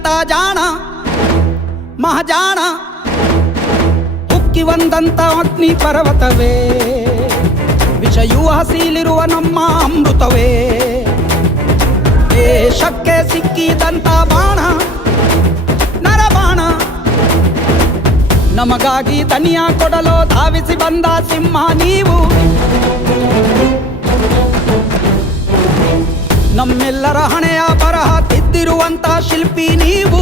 ಸಿಕ್ಕಿದಂತ ಜಾಣ ಮಹಾಜಾಣ, ಉಕ್ಕಿ ಬಂದಂತ ಅಗ್ನಿ ಪರ್ವತವೇ, ವಿಷಯೂ ಹಸಿಲಿರುವ ನಮ್ಮ ಅಮೃತವೇ. ದೇಶಕ್ಕೆ ಸಿಕ್ಕಿದಂತ ಬಾಣ ನರಬಾಣ, ನಮಗಾಗಿ ದನಿಯ ಕೊಡಲು ಧಾವಿಸಿ ಬಂದ ಸಿಂಹ ನೀವು. ನಮ್ಮೆಲ್ಲರ ಹಣೆಯ ಬರಹ ತಿದ್ದಿರುವಂತ ಶಿಲ್ಪಿ ನೀವು.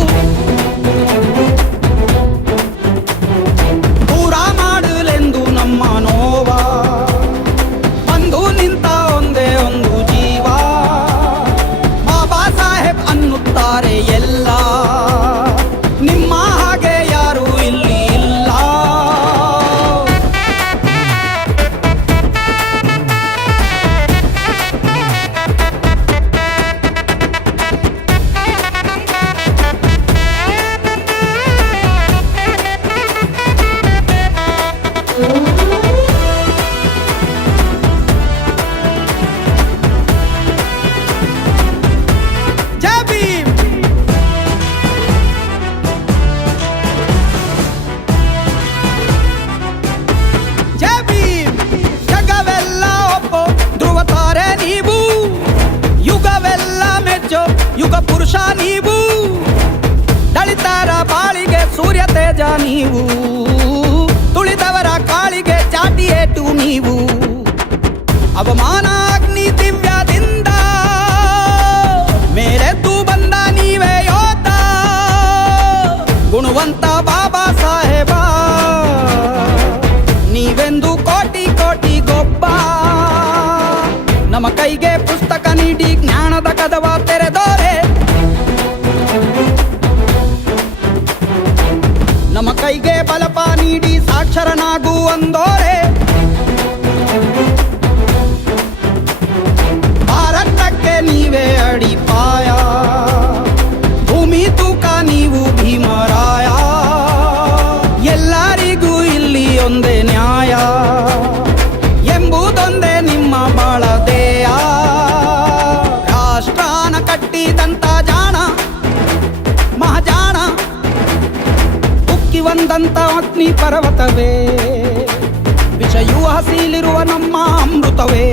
ದೂರ ಮಾಡಲೆಂದು ನಮ್ಮ ನೋವ ಬಂದು ನಿಂತ ಒಂದೇ ಒಂದು ಜೀವ. ಬಾಬಾ ಸಾಹೇಬ್ ಅನ್ನುತ್ತಾರೆ ಎಲ್ಲ, ನಿಮ್ಮ ಹಾಗೆ ಯಾರು ಇಲ್ಲಿ ಇಲ್ಲ. ಜೈ ಭೀಮ್. ಜೈ ಭೀಮ್. ಜಗವೆಲ್ಲ ಒಪ್ಪೋ ಧ್ರುವ ತಾರೆ ನೀವು, ಯುಗವೆಲ್ಲ ಮೆಚ್ಚೋ ಯುಗ ಪುರುಷ ನೀವು. ದಳಿತರ ಬಾಳಿಗೆ ಸೂರ್ಯ ತೇಜ ನೀವು, ತುಳಿದವರ ಕಾಳಿಗೆ ಚಾಟಿ ಏಟು ನೀವು. ಅವಮಾನ ಅಗ್ನಿ ದಿವ್ಯದಿಂದ ಮೇಲೆದ್ದು ಬಂದ ನೀವೇ ಯೋಧ. ಗುಣವಂತ ಬಾಬಾ ಸಾಹೇಬ ನೀವೆಂದು ಕೋಟಿ ಕೋಟಿ ಗೊಬ್ಬ. ನಮ್ಮ ಕೈಗೆ ಪುಸ್ತಕ ನೀಡಿ ಜ್ಞಾನದ ಕದವ ತೆರೆದೋರೆ, ನಮ್ಮ ಕೈಗೆ ಬಲಪ ನೀಡಿ ಸಾಕ್ಷರನಾಗು ಅಂದೋರೆ. ಭಾರತಕ್ಕೆ ನೀವೇ ಅಡಿಪಾಯ, ಭೂಮಿ ತೂಕ ನೀವು ಭೀಮರಾಯ. ಎಲ್ಲರಿಗೂ ಇಲ್ಲಿ ಒಂದೇ ನ್ಯಾಯ ಎಂಬುದೊಂದೇ ನಿಮ್ಮ ಬಾಳದೇಯ. ರಾಷ್ಟ್ರಾನ ಕಟ್ಟಿದಂತ ಜಾಣ ಮಹಾಜಾಣ, ಉಕ್ಕಿ ಬಂದಂತ ಅಗ್ನಿ ಪರ್ವತವೇ, ವಿಷಯೂ ಹಸಿಲಿರುವ ನಮ್ಮ ಅಮೃತವೇ.